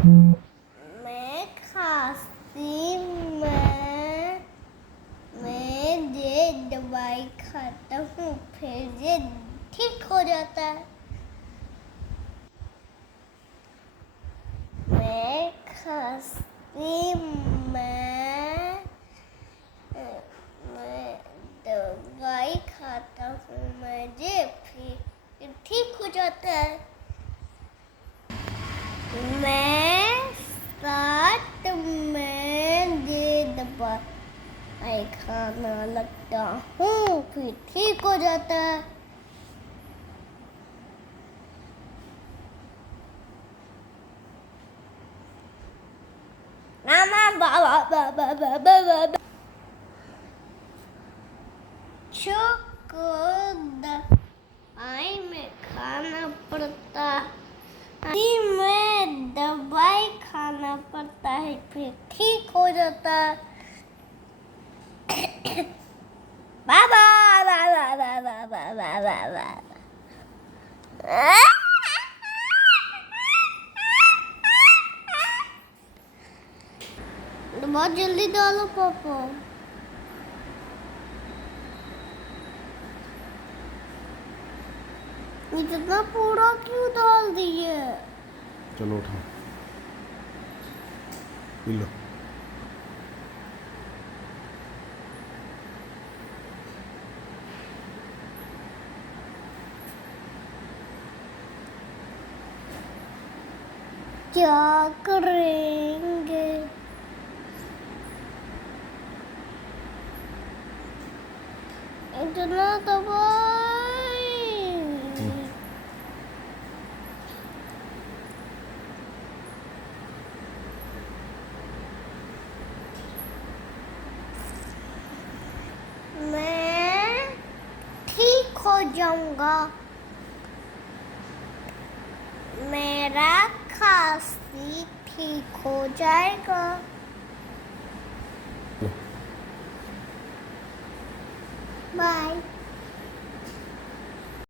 मैं खांसी मैं ये दवाई खाता हूँ फिर ये ठीक हो जाता है। मैं खांसी मैं दवाई खाता हूँ मुझे फिर ठीक हो जाता है। मैं साथ में ये दवाई खाना लगता हूँ फिर ठीक हो जाता है। दवाई में खाना पड़ता में दवाई खाना पड़ता है फिर ठीक हो जाता है। बाबा बहुत जल्दी डालो पापा। इतना पूरा क्यों डाल दिए? चलो उठा पी लो। क्या करेंगे? इतना दवाई मैं ठीक हो जाऊंगा। मेरा खांसी ठीक हो जाएगा।